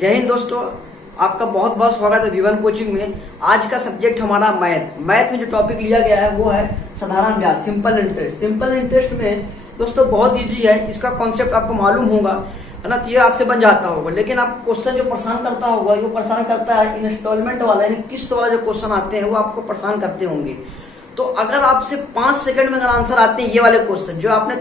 जय हिंद दोस्तों, आपका बहुत बहुत स्वागत है विवन कोचिंग में। आज का सब्जेक्ट हमारा मैथ में जो टॉपिक लिया गया है वो है साधारण ब्याज, सिंपल इंटरेस्ट। सिंपल इंटरेस्ट में दोस्तों बहुत इजी है, इसका कॉन्सेप्ट आपको मालूम होगा है ना, तो ये आपसे बन जाता होगा। लेकिन आप क्वेश्चन जो परेशान करता होगा, वो परेशान करता है इंस्टॉलमेंट वाला, यानी किस्त वाला जो क्वेश्चन आते हैं वो आपको परेशान करते होंगे। तो अगर आपसे 5 सेकंड में अगर आंसर आते हैं ये वाले क्वेश्चन, जो आपने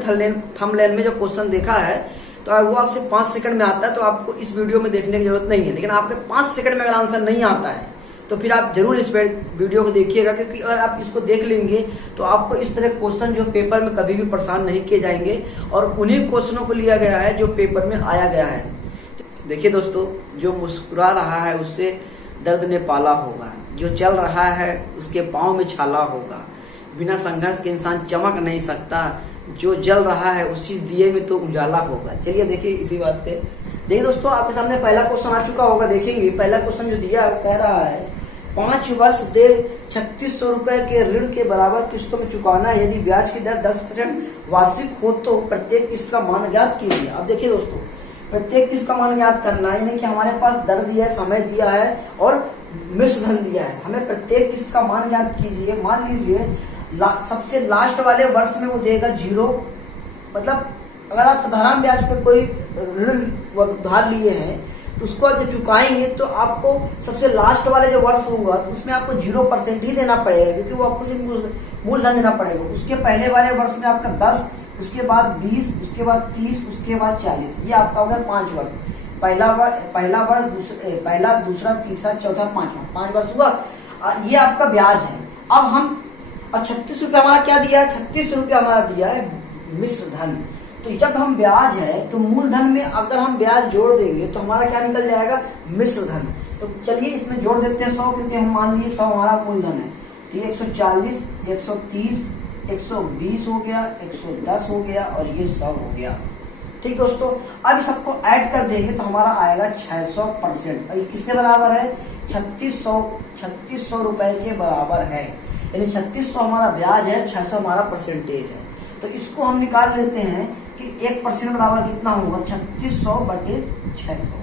थंबनेल में जो क्वेश्चन देखा है, तो वो आपसे 5 सेकंड में आता है तो आपको इस वीडियो में देखने की जरूरत नहीं है। लेकिन आपके 5 सेकंड में अगर आंसर नहीं आता है तो फिर आप जरूर इस वीडियो को देखिएगा, क्योंकि अगर आप इसको देख लेंगे तो आपको इस तरह क्वेश्चन जो पेपर में कभी भी परेशान नहीं किए जाएंगे, और उन्हीं क्वेश्चनों को लिया गया है जो पेपर में आया गया है। देखिए दोस्तों, जो मुस्कुरा रहा है उससे दर्द ने पाला होगा, जो चल रहा है उसके पाँव में छाला होगा, बिना संघर्ष के इंसान चमक नहीं सकता, जो जल रहा है उसी दिए में तो उजाला होगा। चलिए देखिए इसी बात पे। देखिए दोस्तों, आपके सामने पहला क्वेश्चन आ चुका होगा, देखेंगे। पहला क्वेश्चन जो दिया है कह रहा है 5 वर्ष दे 3600 रुपए के ऋण के बराबर किस्तों में चुकाना है। यदि ब्याज की दर 10% वार्षिक हो तो प्रत्येक किस्त का मान ज्ञात कीजिए। अब देखिए दोस्तों, प्रत्येक किस्त का मान ज्ञात करना है, यानी कि हमारे पास दर दिया है, समय दिया है और मिश्र धन दिया है। हमें प्रत्येक किस्त का मान ज्ञात कीजिए। मान लीजिए सबसे लास्ट वाले वर्ष में वो देगा 0, मतलब अगर आप साधारण ब्याज पे कोई ऋण उधार लिए हैं तो उसको जब चुकाएंगे तो आपको सबसे लास्ट वाले जो वर्ष होगा तो उसमें आपको 0% ही देना पड़ेगा, क्योंकि वो आपको सिर्फ मूलधन देना पड़ेगा। उसके पहले वाले वर्ष में आपका 10, उसके बाद 20, उसके बाद 30, उसके बाद 40, ये आपका हो गया 5 वर्ष। पहला, दूसरा, तीसरा, चौथा, 5 वर्ष हुआ। ये आपका ब्याज है। अब हम 36 रुपये हमारा क्या दिया है, 36 रुपये हमारा दिया है मिश्र धन। तो जब हम ब्याज है तो मूलधन में अगर हम ब्याज जोड़ देंगे तो हमारा क्या निकल जाएगा, मिश्र धन। तो चलिए इसमें जोड़ देते हैं 100, क्योंकि हम मान लीजिए 100 हमारा मूलधन है। तो ये 140, 130, 120 हो गया, 110 हो गया और ये 100 हो गया। ठीक दोस्तों, अब सबको ऐड कर देंगे तो हमारा आएगा 600%। और ये किसके बराबर है, 3600 रुपए के बराबर है। यानी 3600 हमारा ब्याज है, 600 हमारा परसेंटेज है। तो इसको हम निकाल लेते हैं कि 1% बराबर कितना होगा, 3600/600।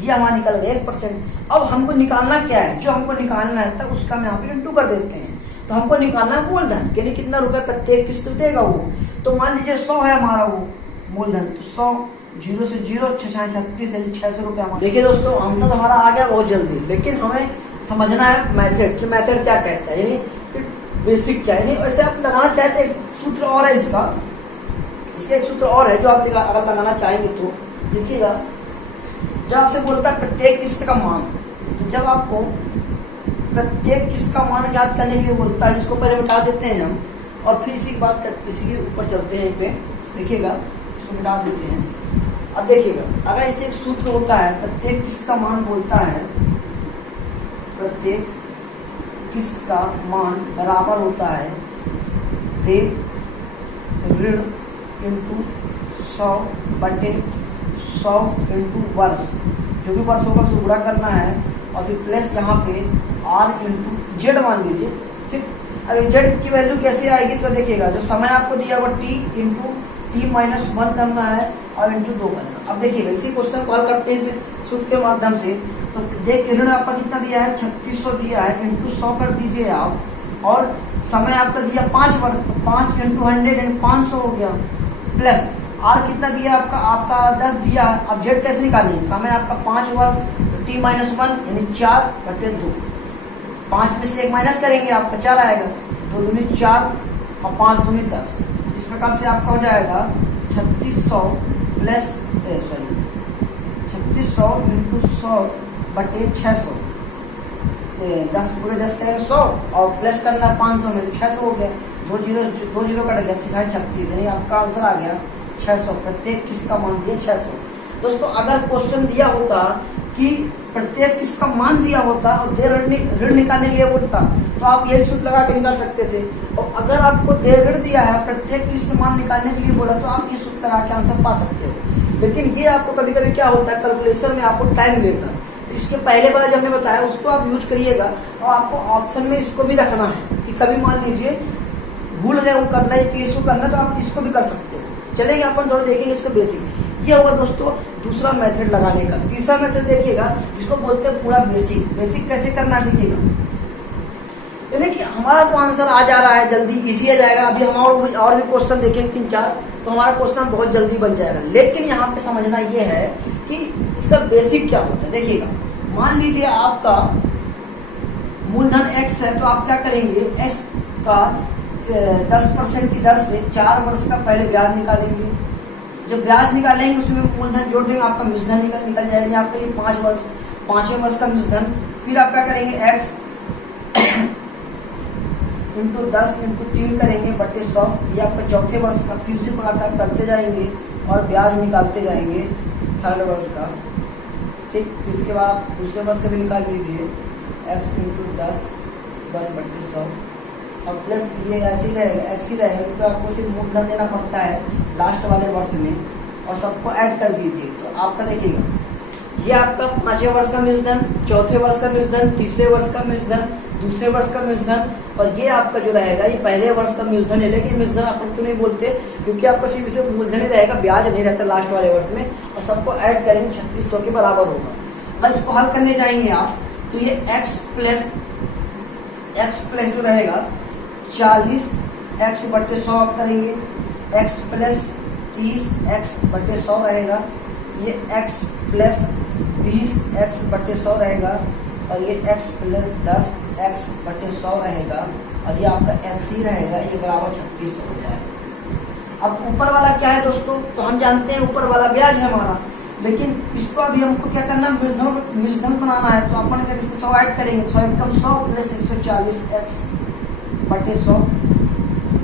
ये हमारा निकल गया 1%। अब हमको निकालना क्या है, जो हमको निकालना है तब उसका हम यहाँ पे इंटू कर देते हैं। तो हमको निकालना है मूलधन, यानी कितना रुपए प्रत्येक किस्त देगा वो। तो मान लीजिए 100 है हमारा वो मूलधन, तो 100 0 से 0 36 यानी 600 रुपये हमारा। देखिए दोस्तों, आंसर हमारा आ गया बहुत जल्दी, लेकिन हमें समझना है मैथड कि मैथड क्या कहता है, यानी बेसिक क्या है। नहीं वैसे आप लगाना चाहते एक सूत्र और है इसका एक सूत्र और है जो आप अगर लगाना चाहेंगे तो देखिएगा। जब आपसे बोलता है प्रत्येक किस्त का मान, तो जब आपको प्रत्येक किस्त का मान ज्ञात करने के लिए बोलता है, इसको पहले मिटा देते हैं हम और फिर इसी के ऊपर चलते हैं पे। देखिएगा, इसको मिटा देते हैं। अब देखिएगा, अगर इसे एक सूत्र होता है, प्रत्येक किस्त का मान बोलता है, प्रत्येक किस्त का मान बराबर होता है दे ऋण इंटू 100/100 इंटू वर्ष। जो भी वर्ष होगा उसको गुणा करना है और फिर प्लस यहाँ पे R इंटू जेड मान लीजिए। ठीक, अब जेड की वैल्यू कैसे आएगी, तो देखिएगा जो समय आपको दिया हुआ T इंटू T-1 करना है और इंटू 2 करना। अब देखिएगा इसी क्वेश्चन को हल करते हैं इसमें सूत्र के माध्यम से। तो देख ऋण आपका कितना दिया है, 3600 दिया है, इंटू 100 कर दीजिए आप, और समय आपका दिया 5 वर्ष, तो 5 इंटू 100 यानी 500 हो गया, प्लस आर कितना दिया आपका 10 दिया। अब जेड कैसे निकालेंगे, समय आपका 5 वर्ष, तो T-1 यानी 4/2। 5 में से 1 माइनस करेंगे आपका 4 आएगा, 2 दूनी 4 और 5 दूनी 10। इस प्रकार से आपका हो जाएगा 3600 इंटू 100/600। 10 पूरे 10 का 100 और प्लस करना 500 में, तो 600 हो गया। 2 जीरो कट गया, 36, यानी आपका आंसर आ गया 600। प्रत्येक किस्त का मान दिया 600। दोस्तों, अगर क्वेश्चन दिया होता कि प्रत्येक किस्त का मान दिया होता और दे ऋण निकालने के लिए बोलता तो आप यही सूत्र लगा के निकाल सकते थे। और अगर आपको दे ऋण दिया है, प्रत्येक किस्त मान निकालने के लिए बोला, तो आप ये सूत्र लगा के आंसर पा सकते हो। लेकिन ये आपको कभी कभी क्या होता है, कैलकुलेशन में आपको टाइम लेता है। तो इसके पहले वाला जो हमने बताया उसको आप यूज करिएगा, और आपको ऑप्शन में इसको भी रखना है कि कभी मान लीजिए भूल गए वो करना है, तो इसको करना, तो आप इसको भी कर सकते हो। चलेंगे अपन थोड़ा देखेंगे इसको बेसिक। ये होगा दोस्तों दूसरा मेथड लगाने का। तीसरा मेथड देखिएगा जिसको बोलते हैं पूरा बेसिक। बेसिक कैसे करना है देखिएगा, यानी कि हमारा तो आंसर आ जा रहा है जल्दी, इजी आ जाएगा। अभी हम और भी क्वेश्चन देखेंगे 3-4, तो हमारा क्वेश्चन बहुत जल्दी बन जाएगा। लेकिन यहाँ पे समझना ये है कि इसका बेसिक क्या होता है। देखिएगा, मान लीजिए आपका मूलधन x है, तो आप क्या करेंगे, x का 10% की दर से 4 वर्ष का पहले ब्याज निकालेंगे। जब ब्याज निकालेंगे उसमें मूलधन जोड़ देंगे, आपका मिश्रधन निकल जाएगा आपका ये 5 वर्ष, 5वें वर्ष का मिश्रधन। फिर आप क्या करेंगे, x इंटू 10 इंटू 3 करेंगे बटे 100, ये आपका चौथे वर्ष का। फिर उसी प्रकार से आप करते जाएंगे और ब्याज निकालते जाएंगे 3rd वर्ष का। ठीक, इसके बाद आप दूसरे वर्ष का भी निकाल लीजिए, x इंटू 10 1/100 और प्लस ये ऐसे ही रहेगा, x ही रहेगा, तो आपको सिर्फ मूलधन देना पड़ता है लास्ट वाले वर्ष में और सबको ऐड कर दीजिए। तो आपका देखिएगा, ये आपका 5वें वर्ष का मिश्रधन, चौथे वर्ष का मिश्रधन, तीसरे वर्ष का मिश्रधन, दूसरे वर्ष का मिश्रधन, और ये आपका जो रहेगा ये पहले वर्ष का मिश्रधन है। लेकिन मिश्रधन अपन क्यों नहीं बोलते, क्योंकि आपका सिर्फ मूलधन ही रहेगा, ब्याज नहीं रहता लास्ट वाले वर्ष में, और सबको ऐड करेंगे 3600 के बराबर होगा। अब इसको हल करने जाएंगे आप, तो ये x प्लस जो रहेगा 40x/100 आप करेंगे, x प्लस 30x/100 रहेगा, ये x प्लस 20x/100 रहेगा, और ये x प्लस 10x/100 रहेगा, और ये आपका x ही रहेगा, ये बराबर 3600 हो जाएगा। अब ऊपर वाला क्या है दोस्तों, तो हम जानते हैं ऊपर वाला ब्याज है हमारा, लेकिन इसको अभी हमको क्या करना है, मिश्रधन बनाना है। तो अपन क्या 100 ऐड करेंगे, 100 एकम 100 प्लस 140x/100,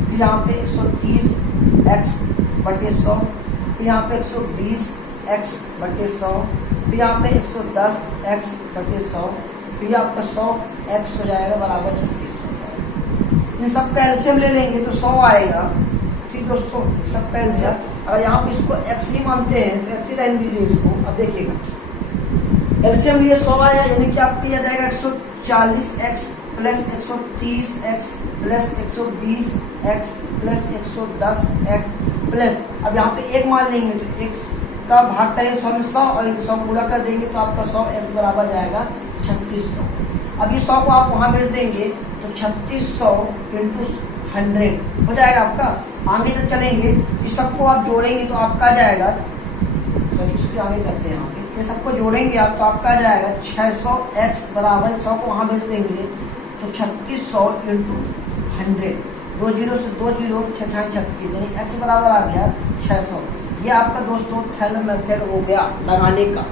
फिर यहाँ पे 130x/100, फिर यहाँ पे 120x/100, फिर यहाँ पे 110x/100, फिर आपका 100x हो जाएगा बराबर 3600। इन सब का एलसीएम ले लेंगे तो 100 आएगा। ठीक दोस्तों, सबका एलसीएम, अगर यहाँ पे इसको x ही मानते हैं तो x ही रहने दीजिए इसको। अब देखिएगा एलसीएम ये 100 आया, यानी कि आपको यह जाएगा 140x plus 130x plus 120x plus 110x plus, अब यहाँ पे 1 मान लेंगे तो x का भाग करेंगे 100 में 100 और 100 पूरा कर देंगे तो आपका 100x बराबर जाएगा 3600। अब ये 100 को आप वहाँ भेज देंगे तो 3600 इंटू 100 हो जाएगा आपका। आगे से चलेंगे, इस सबको आप जोड़ेंगे तो आपका आ जाएगा, सॉरी इसको आगे करते हैं, यहाँ पे ये सबको जोड़ेंगे आप तो आपका आ जाएगा 600x बराबर 100 को वहाँ भेज देंगे तो 3600 इंटू 100, 2 जीरो से 2 जीरो 6 36, यानी x बराबर आ गया 600। ये आपका दोस्तों थर्ड मेथड हो गया लगाने का।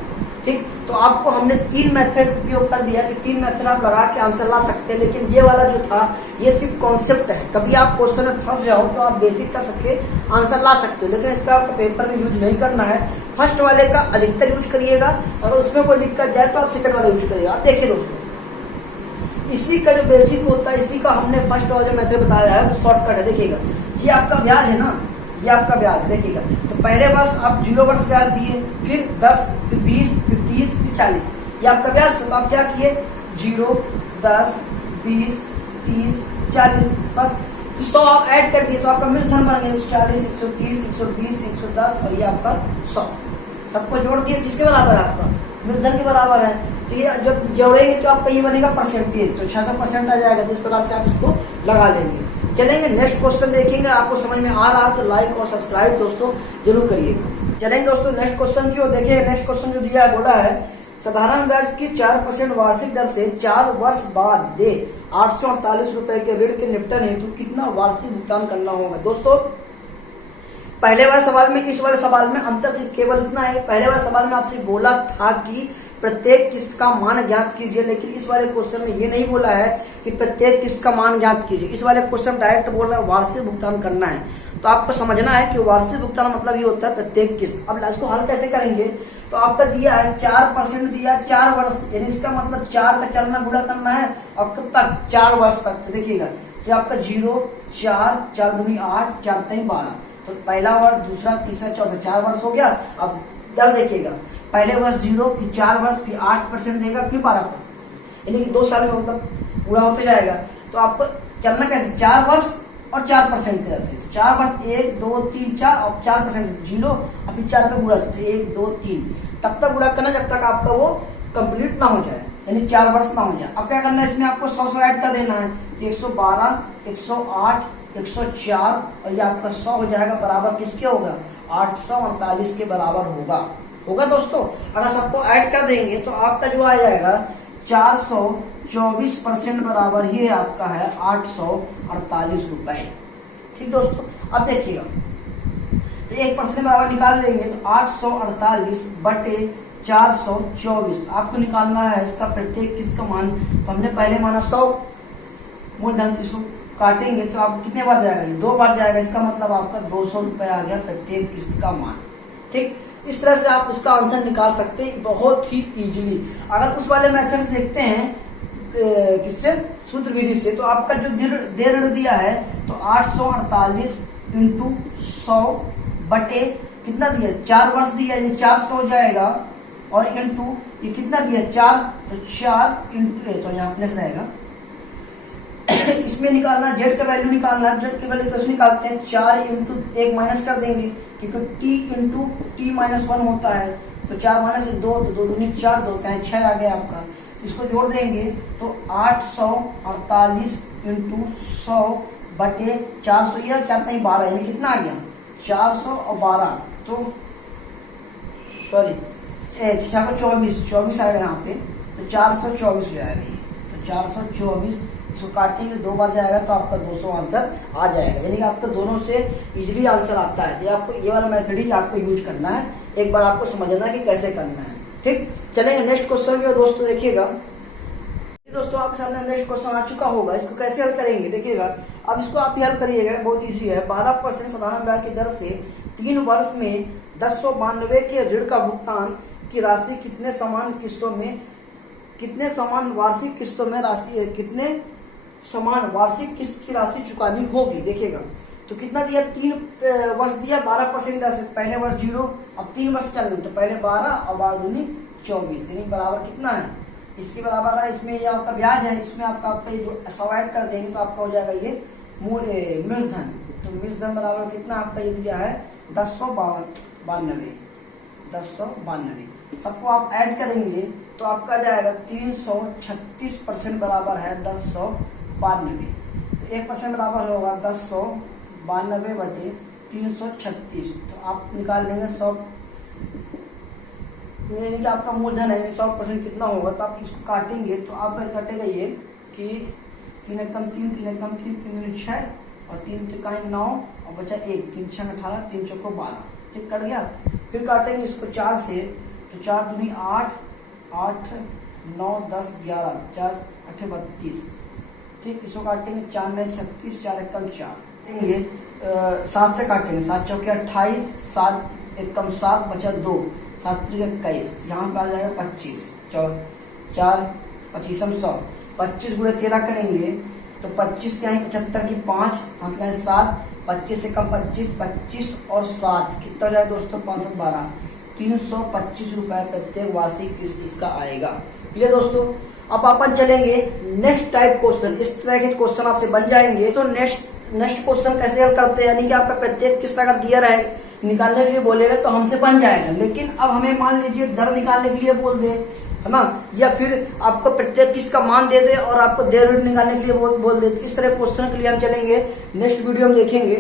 ठीक, तो आपको हमने 3 मेथड उपयोग कर दिया कि 3 मेथड आप लगा के आंसर ला सकते हैं। लेकिन ये वाला जो था ये सिर्फ कॉन्सेप्ट है, कभी आप क्वेश्चन में फंस जाओ तो आप बेसिक कर सके आंसर ला सकते हो, लेकिन इसका आपको पेपर में यूज नहीं करना है। फर्स्ट वाले का अधिकतर यूज करिएगा, और उसमें कोई दिक्कत जाए तो आप सेकंड वाला यूज करिएगा। आप देखिए दोस्तों, इसी का जो बेसिक होता है, इसी का हमने फर्स्ट वाला जो मेथड बताया है वो शॉर्टकट है। देखिएगा, ये आपका ब्याज है ना, ये आपका ब्याज है। देखिएगा, तो पहले वर्ष आप 0 वर्ष ब्याज दिए, फिर 10, फिर 20, फिर 30, फिर 40, ये आपका ब्याज। तो आप क्या किए, 0, 10, 20, 30, 40, बस 100 आप ऐड कर दिए तो आपका मिश्रधन बन गया 140, 130, 120, 110 और ये आपका 100। सबको जोड़ दिए, किसके बराबर है, आपका मिश्रधन के बराबर है। तो ये जब जोड़ेंगे तो आपका ये बनेगा परसेंटेज, तो 600% आ जाएगा। तो इस प्रकार से आप इसको लगा लेंगे। चलेंगे नेक्स्ट क्वेश्चन देखेंगे। आपको समझ में आ रहा तो लाइक और सब्सक्राइब दोस्तों जरूर करिएगा। चलेंगे दोस्तों नेक्स्ट क्वेश्चन की ओर। देखिए नेक्स्ट क्वेश्चन जो दिया है, बोला है साधारण ब्याज की 4% वार्षिक दर से 4 वर्ष बाद दे 848 रुपए के ऋण के निपटन हेतु कितना वार्षिक भुगतान करना होगा। दोस्तों पहले वाले सवाल में इस वाले सवाल में अंतर सिर्फ केवल इतना है, पहले वाले सवाल में आपसे बोला था कि प्रत्येक किस्त का मान ज्ञात कीजिए, लेकिन इस वाले क्वेश्चन में ये नहीं बोला है कि प्रत्येक किस्त का मान ज्ञात कीजिए। इस वाले क्वेश्चन डायरेक्ट बोल रहा है वार्षिक भुगतान करना है। तो आपको समझना है कि वार्षिक भुगतान मतलब ये होता है प्रत्येक किस्त। अब इसको हल कैसे करेंगे, तो आपका दिया है 4% दिया 4 वर्ष, यानी इसका मतलब 4 का चलना गुणा करना है और कब तक, 4 वर्ष तक। तो देखिएगा कि आपका 0, 4, 4 दूनी 8, 4 3 12, तो पहला वर्ष, दूसरा, तीसरा, चौथा, 4 वर्ष हो गया। अब दर देखिएगा, पहले वर्ष 0, फिर 4 वर्ष, फिर 8% देगा, फिर 12%, यानी कि 2 साल में मतलब पूरा होते जाएगा। तो आपको चलना कैसे, 4 वर्ष और 4% की दर से। तो 4 वर्ष 1 2 3 4 और 4% से 0 और फिर 4 पे गुणा, तो 1 2 3 तब तक गुणा करना जब तक आपका वो कंप्लीट ना हो जाए, यानी 4 वर्ष ना हो जाए। अब क्या करना है, इसमें आपको 100 ऐड कर देना है, तो 112 108 104 और ये आपका 100 हो जाएगा, बराबर किसके होगा, 848 के बराबर होगा दोस्तों। अगर सबको ऐड कर देंगे तो आपका जो आ जाएगा 424% बराबर ही आपका है 848 रुपए। ठीक दोस्तों, अब देखिएगा तो 1% बराबर निकाल लेंगे तो 848 बटे 424 आपको निकालना है इसका प्रत्येक किस्त का मान। तो हमने पहले माना 100 मूलधन, इसको काटेंगे तो आपको कितने बार जाएगा, ये 2 बार जाएगा, इसका मतलब आपका 200 रुपए आ गया प्रत्येक किस्त का मान। ठीक, इस तरह से आप उसका आंसर निकाल सकते हैं बहुत ही इजीली। अगर उस वाले मेथड से देखते हैं किससे, सूत्र विधि से, तो आपका जो दे ऋण दिया है तो 848 इंटू 100 बटे कितना दिया, 4 वर्ष दिया, ये 400 हो जाएगा, और इंटू ये कितना दिया 4, तो 4 इंटू, तो यहाँ प्लस रहेगा। इसमें निकालना जेड का वैल्यू निकालना, जेड की वैल्यू कैसे निकालते हैं, 4 इंटू 1 माइनस कर देंगे क्योंकि टी इंटू टी माइनस 1 होता है, तो 4 माइनस 2 तो 2 दूनी 4 2 होता है, 6 आ गया आपका। इसको जोड़ देंगे तो 848 इंटू 100 बटे 400, यह क्या था 12, ये कितना आ गया 412, तो सॉरी 24 आएगा यहाँ पे, तो 424 हो जाएगा ये, तो 424 इसको काटेंगे 2 बार जाएगा तो आपका 200 आंसर आ जाएगा। यानी कि आपको दोनों से इजीली आंसर आता है। ये आपको ये वाला मेथड ही आपको यूज करना है, एक बार आपको समझना है कि कैसे करना है। ठीक, चलेंगे नेक्स्ट क्वेश्चन की दोस्तों। देखिएगा दोस्तों आपके सामने नेक्स्ट क्वेश्चन आ चुका होगा, इसको कैसे हल करेंगे देखिएगा। अब इसको आप ही हल करिएगा, बहुत इजी है। 12% साधारण ब्याज की दर से 3 वर्ष में 1092 के ऋण का भुगतान की राशि कितने समान किस्तों में, कितने समान वार्षिक किस्तों में राशि, कितने समान वार्षिक किस्त की राशि चुकानी होगी। देखिएगा तो कितना दिया, 3 वर्ष दिया 12% दर से, पहले वर्ष 0, अब 3 वर्ष चल रहे तो पहले 12 और 12 दूनी 24, यानी बराबर कितना है, इसके बराबर है। इसमें ये आपका ब्याज है, इसमें आपका ये जो 100 ऐड कर देंगे तो आपका हो जाएगा ये मूलधन। तो मूलधन बराबर कितना आपका ये दिया है 1092, 1092 सबको आप ऐड करेंगे तो आपका जाएगा 336% बराबर है 1092। तो 1% बराबर होगा 1092 बटे 336, तो आप निकाल लेंगे 100, यानी कि आपका मूलधन है 100% कितना होगा, तो आप इसको काटेंगे तो आपका कटेगा ये कि 3 एकम 3 3 एकम 3 3 दूनी 6 और 3 तिकाई 9 और बचा 1, 3 6 18 3 चौको 12। ठीक, कट गया। फिर काटेंगे इसको 4 से, तो 4 दूनी 8 8 9 10 11 4 8 32। ठीक, इसको काटेंगे 4 9 36 4 एकम 4, ये 7 से काटेंगे, 7 चौके 28 7 एकम 7 बचा 2 7 3 21, यहाँ पे आ जाएगा 25, 4 25 100, 25 गुणे 13 करेंगे तो 25 यहाँ 75 की 5 हाथ लाए 7, 25 से कम 25 25 और 7 कितना हो जाएगा दोस्तों 512, 325 रुपए प्रत्येक वार्षिक किस्त इसका आएगा। क्लियर दोस्तों। अब अपन चलेंगे नेक्स्ट टाइप क्वेश्चन, इस तरह के क्वेश्चन आपसे बन जाएंगे। तो नेक्स्ट क्वेश्चन कैसे हल करते हैं, यानी कि आपका प्रत्येक किस्त अगर दिया रहे निकालने के लिए बोलेगा तो हमसे बन जाएगा, लेकिन अब हमें मान लीजिए दर निकालने के लिए बोल दे, है ना, या फिर आपको प्रत्येक किस्त का मान दे दे और आपको दर निकालने के लिए बोल दे, तो इस तरह क्वेश्चन के लिए हम चलेंगे, नेक्स्ट वीडियो में देखेंगे।